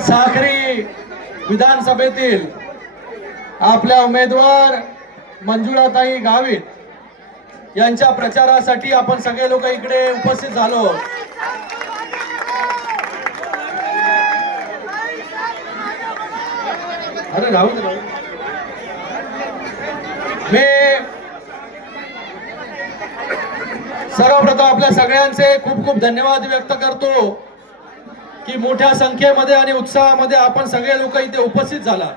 साखरी विधानसभेतील आपल्या उमेदवार मंजुळाताई गावित यांच्या प्रचारासाठी आपण सगळे लोक इकडे उपस्थित झालो. अरे राहू मी सर्वप्रथम आपल्या सगळ्यांचे खूप खूप धन्यवाद व्यक्त करतो की मोठ्या संख्येमध्ये आणि उत्साहामध्ये आपण सगळे लोक इथे उपस्थित झाला.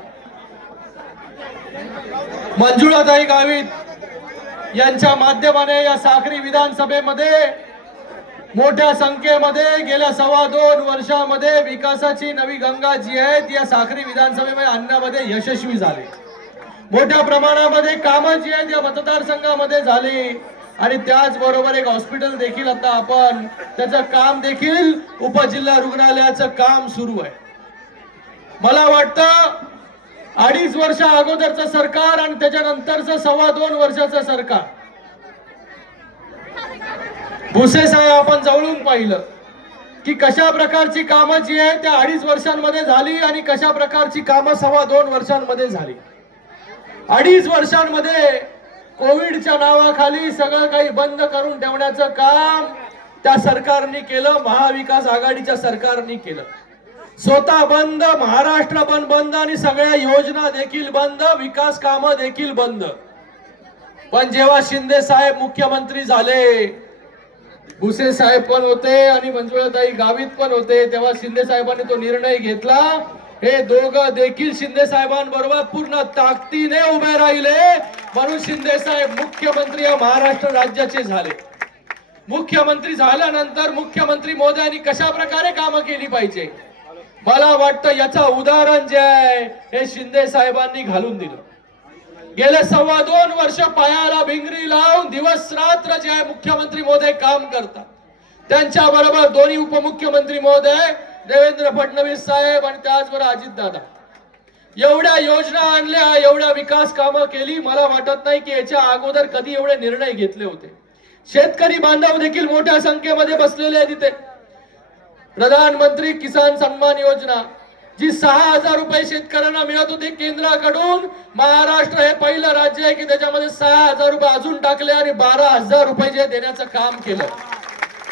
मंजुळाताई गावित यांच्या माध्यमाने या साखरी विधानसभेमध्ये मोठ्या संख्येमध्ये गेल्या सव्वा दोन वर्षामध्ये विकासाची नवी गंगा जी आहे ती या साखरी विधानसभेमध्ये आणण्यामध्ये यशस्वी झाले. मोठ्या प्रमाणामध्ये कामं जी आहेत या मतदारसंघामध्ये झाली. आणि त्याचबरोबर एक हॉस्पिटल देखील आता आपण त्याचं काम देखील उपजिल्हा रुग्णालयाचं काम सुरू आहे. मला वाटतं अडीच वर्ष अगोदरचं सरकार आणि त्याच्यानंतरचं सव्वा दोन वर्षाचं सरकार. भुसे साहेब आपण जवळून पाहिलं की कशा प्रकारची कामं जी आहे त्या अडीच वर्षांमध्ये झाली आणि कशा प्रकारची कामं सव्वा दोन वर्षांमध्ये झाली. अडीच वर्षांमध्ये कोविडच्या नावाखाली सगळं काही बंद करून ठेवण्याचं काम त्या सरकारने केलं महाविकास आघाडीच्या सरकारने केलं. स्वतः बंद महाराष्ट्र पण बंद आणि सगळ्या योजना देखील बंद विकास कामं देखील बंद. पण जेव्हा शिंदे साहेब मुख्यमंत्री झाले भुसे साहेब पण होते आणि मंजुळाताई गावित पण होते तेव्हा शिंदे साहेबांनी तो निर्णय घेतला. हे दोघं देखील शिंदे साहेबांबरोबर पूर्ण ताकदीने उभे राहिले. म्हणून शिंदे साहेब मुख्यमंत्री या महाराष्ट्र राज्याचे झाले. मुख्यमंत्री झाल्यानंतर मुख्यमंत्री मोदी कशा प्रकारे कामं केली पाहिजे? मला वाटतं याचं उदाहरण जे आहे हे शिंदे साहेबांनी घालून दिलं. गेले सव्वा दोन वर्ष पायाला भिंगरी लावून दिवस रात्र जे आहे मुख्यमंत्री महोदय काम करतात. त्यांच्या बरोबर दोन्ही उपमुख्यमंत्री महोदय देवेंद्र फडणवीस साहेब आणि त्याचबरोबर अजित दादा. एवढ्या योजना आणल्या एवढ्या विकास कामं केली मला वाटत नाही की याच्या अगोदर कधी एवढे निर्णय घेतले होते. शेतकरी बांधव देखील मोठ्या संख्येमध्ये बसलेले आहेत तिथे प्रधानमंत्री किसान सन्मान योजना जी सहा हजार रुपये शेतकऱ्यांना मिळत होती केंद्राकडून. महाराष्ट्र हे पहिलं राज्य आहे की त्याच्यामध्ये सहा हजार रुपये अजून टाकले आणि बारा हजार रुपये जे देण्याचं काम केलं.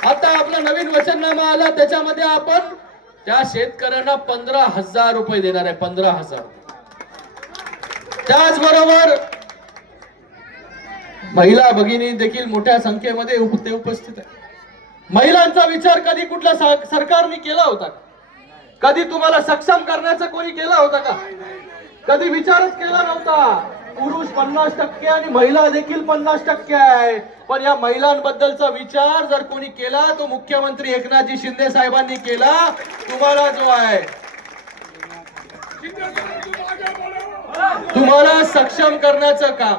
आता आपला नवीन वचननामा आला त्याच्यामध्ये आपण त्या शेतकऱ्यांना पंधरा हजार रुपये देणार आहे पंधरा हजार. त्याचबरोबर महिला भगिनी देखील मोठ्या संख्येमध्ये ते उपस्थित आहे महिलांचा विचार कधी कुठल्या सरकारने केला होता का? कधी तुम्हाला सक्षम करण्याचा कोणी केला होता का? कधी विचारच केला नव्हता. पुरुष पन्नास टक्के आणि महिला देखील पन्नास टक्के आहेत. पण या महिलांबद्दलचा विचार जर कोणी केला तो मुख्यमंत्री एकनाथजी शिंदे साहेबांनी केला तुम्हाला जो आहे. तुम्हाला सक्षम करण्याचं काम.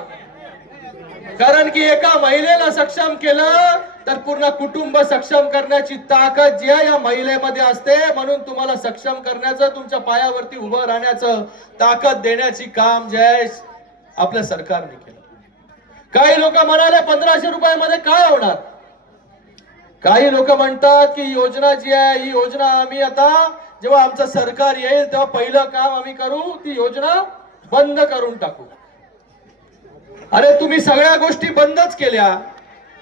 कारण की एका महिलेला सक्षम केलं तर पूर्ण कुटुंब सक्षम करण्याची ताकद जी आहे या महिलेमध्ये असते. म्हणून तुम्हाला सक्षम करण्याचं तुमच्या पायावरती उभं राहण्याचं ताकद देण्याची काम जे आहे आपल्या सरकारने केलं. काही लोक म्हणाले पंधराशे रुपयामध्ये काय होणार? काही लोक म्हणतात की योजना जी आहे ही योजना आम्ही आता जेव्हा आमचं सरकार येईल तेव्हा पहिलं काम आम्ही करू ती योजना बंद करून टाकू. अरे तुम्ही सगळ्या गोष्टी बंदच केल्या.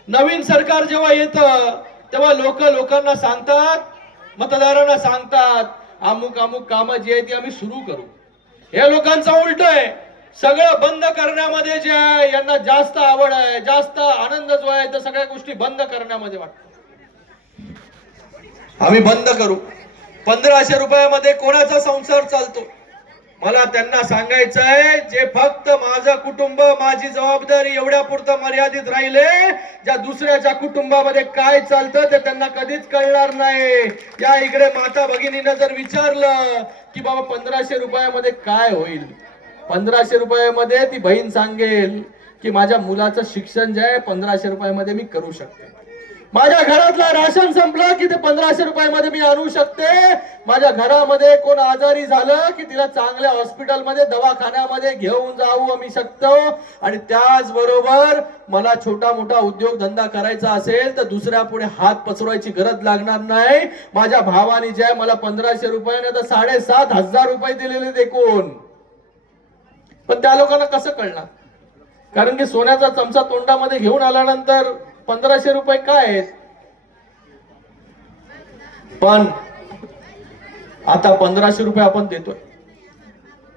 नवीन सरकार जेव्हा येतं तेव्हा लोक लोकांना सांगतात मतदारांना सांगतात अमुक अमुक कामं जी आहे ती आम्ही सुरू करू. हे लोकांचं उलट आहे. सगळं बंद करण्यामध्ये जे आहे यांना जास्त आवड आहे जास्त आनंद जो आहे त्या सगळ्या गोष्टी बंद करण्यामध्ये वाटतो आम्ही बंद करू. पंधराशे रुपयामध्ये कोणाचा संसार चालतो? मला त्यांना सांगायचं आहे जे फक्त माझं कुटुंब माझी जबाबदारी एवढ्या पुरतं मर्यादित राहिले ज्या दुसऱ्याच्या कुटुंबामध्ये काय चालतं ते त्यांना कधीच कळणार नाही. या इकडे माता भगिनीनं जर विचारलं की बाबा पंधराशे रुपयामध्ये काय होईल? पंधराशे रुपयामध्ये ती बहीण सांगेल की माझ्या मुलाचं शिक्षण जे आहे पंधराशे रुपयामध्ये मी करू शकते. माझ्या घरातला राशन संपलं की ते पंधराशे रुपयामध्ये मी आणू शकते. माझ्या घरामध्ये कोण आजारी झालं की तिला चांगल्या हॉस्पिटलमध्ये दवाखान्यामध्ये घेऊन जाऊ आम्ही शकतो. आणि त्याचबरोबर मला छोटा मोठा उद्योग धंदा करायचा असेल तर दुसऱ्या पुढे हात पसरवायची गरज लागणार नाही. माझ्या भावाने जे आहे मला पंधराशे रुपयाने तर साडेसात हजार रुपये दिलेले देखून. पण त्या लोकांना कसं कळणार? कारण की सोन्याचा चमचा तोंडामध्ये घेऊन आल्यानंतर पंधराशे रुपये काय आहेत? पण आता पंधराशे रुपये आपण देतोय.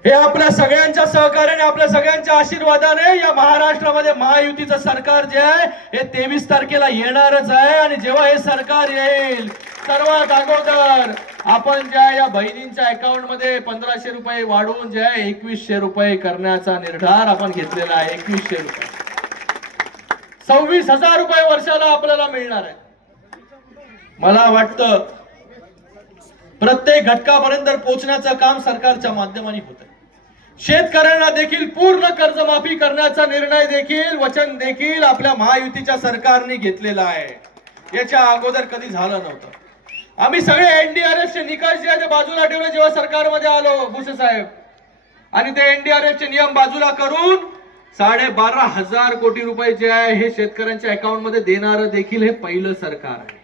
हे आपल्या सगळ्यांच्या सहकार्याने आपल्या सगळ्यांच्या आशीर्वादाने या महाराष्ट्रामध्ये महायुतीचं सरकार जे आहे हे तेवीस तारखेला येणारच आहे. आणि जेव्हा हे सरकार येईल सर्वात अगोदर आपण ज्या या बहिणींच्या अकाउंटमध्ये पंधराशे रुपये वाढवून जे आहे एकवीसशे रुपये करण्याचा निर्धार आपण घेतलेला आहे एकवीसशे रुपये. सव्वीस हजार रुपये वर्षाला आपल्याला मिळणार आहे. मला वाटतं प्रत्येक घटकापर्यंत पोहोचण्याचं काम सरकारच्या माध्यमाने होत आहे शेतकऱ्यांना देखील पूर्ण कर्जमाफी करण्याचा निर्णय देखील वचन देखील आपल्या महायुतीच्या सरकारने घेतलेला आहे. याच्या अगोदर कधी झालं नव्हतं. आम्ही सगळे एनडीआरएफचे निकष जे आहे ते बाजूला ठेवले जेव्हा सरकारमध्ये आलो भुसे साहेब. आणि ते एनडीआरएफचे नियम बाजूला करून साडेबारा हजार कोटी रुपये जे आहे हे शेतकऱ्यांच्या अकाउंटमध्ये देणार देखील हे पहिलं सरकार आहे.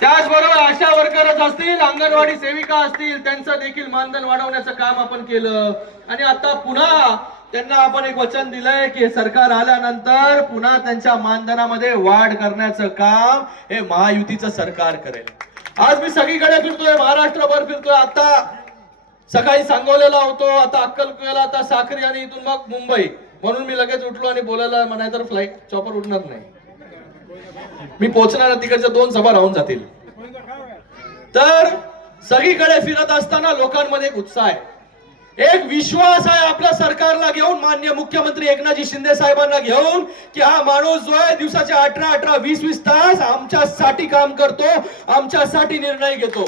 त्याचबरोबर आशा वर्करच असतील अंगणवाडी सेविका असतील त्यांचं देखील मानधन वाढवण्याचं काम आपण केलं. आणि आता पुन्हा त्यांना आपण एक वचन दिलंय की सरकार आल्यानंतर पुन्हा त्यांच्या मानधनामध्ये वाढ करण्याचं काम हे महायुतीचं सरकार करेल. आज मी सगळीकडे फिरतोय महाराष्ट्रभर फिरतोय. आता सकाळी सांगोलेला होतो आता अक्कलकोला आता साखरी आणि इथून मग मुंबई. म्हणून मी लगेच उठलो आणि बोलायला म्हणाय तर फ्लाईट चॉपर उडणार नाही. मी पोहोचणार तिकडच्या दोन सभा राहून जातील. तर सगळीकडे फिरत असताना लोकांमध्ये एक उत्साह आहे. एक विश्वास आहे आपल्या सरकारला घेऊन मान्य मुख्यमंत्री एकनाथजी शिंदे साहेबांना घेऊन की हा माणूस जो आहे दिवसाचे अठरा अठरा वीस वीस तास आमच्यासाठी काम करतो आमच्यासाठी निर्णय घेतो.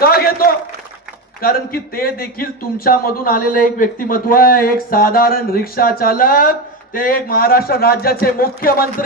का घेतो? कारण की ते देखील तुमच्यामधून आलेलं एक व्यक्तिमत्व आहे एक साधारण रिक्षा चालक ते एक महाराष्ट्र राज्याचे मुख्यमंत्री